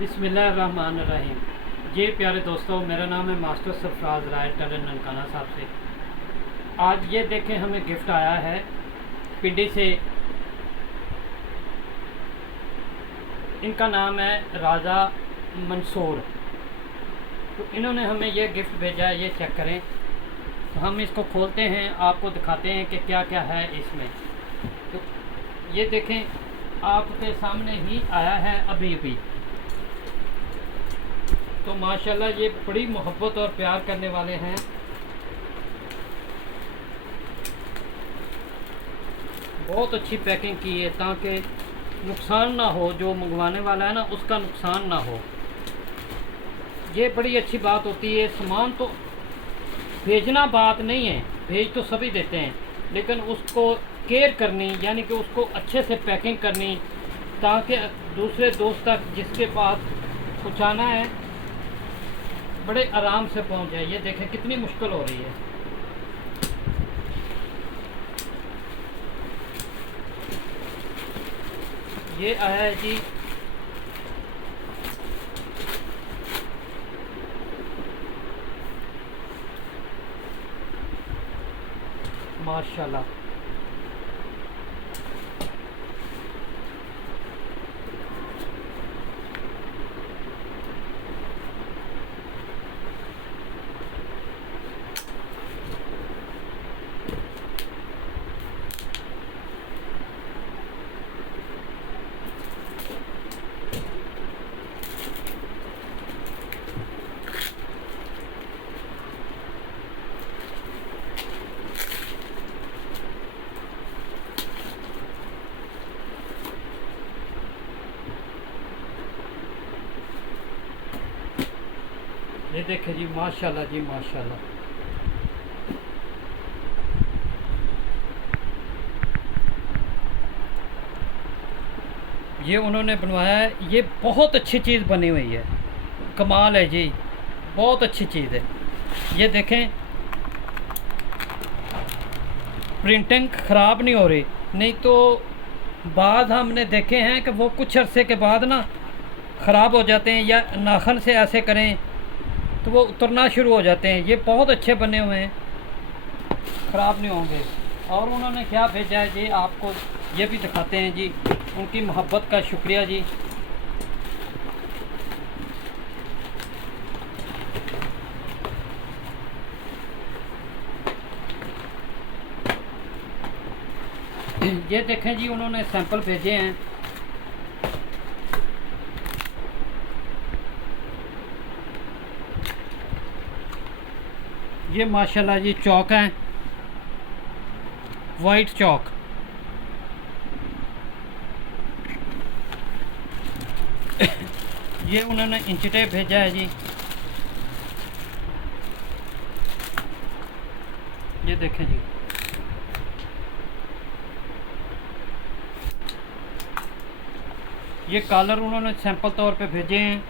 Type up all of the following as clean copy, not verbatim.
बिस्मिल्लाहिर्रहमानिर्रहीम। जी प्यारे दोस्तों, मेरा नाम है मास्टर सरफराज राय टलन ननकाना साहब से। आज ये देखें, हमें गिफ्ट आया है पिंडी से। इनका नाम है राजा मंसूर। तो इन्होंने हमें ये गिफ्ट भेजा है, ये चेक करें। तो हम इसको खोलते हैं, आपको दिखाते हैं कि क्या क्या है इसमें। तो ये देखें, आपके सामने ही आया है अभी अभी। तो माशाल्लाह ये बड़ी मोहब्बत और प्यार करने वाले हैं। बहुत अच्छी पैकिंग की है ताकि नुकसान ना हो, जो मंगवाने वाला है ना उसका नुकसान ना हो। ये बड़ी अच्छी बात होती है। सामान तो भेजना बात नहीं है, भेज तो सभी देते हैं, लेकिन उसको केयर करनी, यानी कि उसको अच्छे से पैकिंग करनी ताकि दूसरे दोस्त तक जिसके पास पहुँचाना है बड़े आराम से पहुंच जाए। ये देखें कितनी मुश्किल हो रही है। ये आया है जी माशाल्लाह। ये देखें जी माशाल्लाह जी माशाल्लाह। ये उन्होंने बनवाया है, ये बहुत अच्छी चीज़ बनी हुई है, कमाल है जी, बहुत अच्छी चीज़ है। ये देखें प्रिंटिंग ख़राब नहीं हो रही, नहीं तो बाद हमने देखे हैं कि वो कुछ अरसे के बाद ना ख़राब हो जाते हैं, या नाखन से ऐसे करें तो वो उतरना शुरू हो जाते हैं। ये बहुत अच्छे बने हुए हैं, ख़राब नहीं होंगे। और उन्होंने क्या भेजा है जी, आपको ये भी दिखाते हैं जी। उनकी मोहब्बत का शुक्रिया जी। ये देखें जी, उन्होंने सैंपल भेजे हैं। ये माशाल्लाह जी चौक हैं, वाइट चौक। ये उन्होंने इंच टेप भेजा है जी। ये देखें जी, ये कॉलर उन्होंने सैंपल तौर पे भेजे हैं।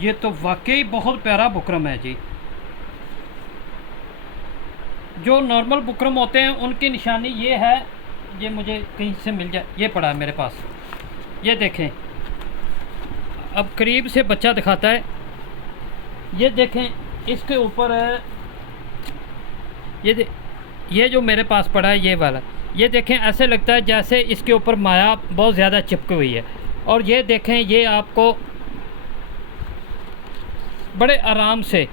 ये तो वाकई बहुत प्यारा बुकरम है जी। जो नॉर्मल बुकरम होते हैं उनकी निशानी ये है, ये मुझे कहीं से मिल जाए, ये पड़ा है मेरे पास। ये देखें, अब करीब से बच्चा दिखाता है। ये देखें, इसके ऊपर है ये जो मेरे पास पड़ा है ये वाला। ये देखें, ऐसे लगता है जैसे इसके ऊपर माया बहुत ज़्यादा चिपकी हुई है। और ये देखें, ये आपको बड़े आराम से,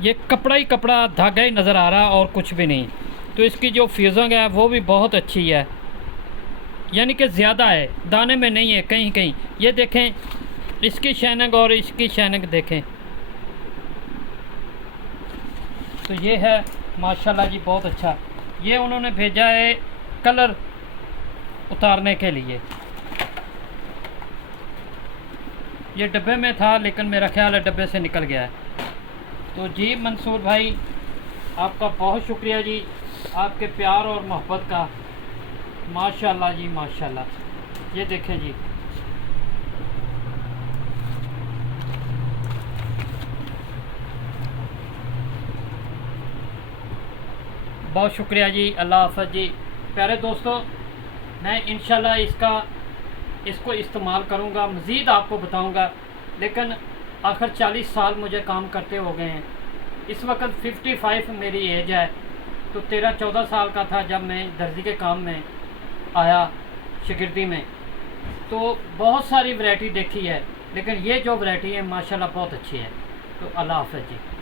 ये कपड़ा ही कपड़ा, धागा ही नज़र आ रहा और कुछ भी नहीं। तो इसकी जो फ्यूजिंग है वो भी बहुत अच्छी है, यानी कि ज़्यादा है, दाने में नहीं है कहीं कहीं। ये देखें, इसकी शाइनिंग और इसकी शाइनिंग देखें। तो ये है माशाल्लाह जी, बहुत अच्छा। ये उन्होंने भेजा है कलर उतारने के लिए। ये डब्बे में था, लेकिन मेरा ख्याल है डब्बे से निकल गया है। तो जी मंसूर भाई, आपका बहुत शुक्रिया जी, आपके प्यार और मोहब्बत का। माशाल्लाह जी माशाल्लाह। ये देखें जी, बहुत शुक्रिया जी। अल्लाह हाफ़िज़ जी। प्यारे दोस्तों, मैं इंशाल्लाह इसका इसको इस्तेमाल करूँगा, मज़ीद आपको बताऊँगा। लेकिन आखिर 40 साल मुझे काम करते हो गए हैं। इस वक्त 55 मेरी एज है। तो 13-14 साल का था जब मैं दर्जी के काम में आया शागिर्दी में। तो बहुत सारी वैरायटी देखी है, लेकिन ये जो वैरायटी है माशाल्लाह बहुत अच्छी है। तो अल्लाह हाफ़िज़ जी।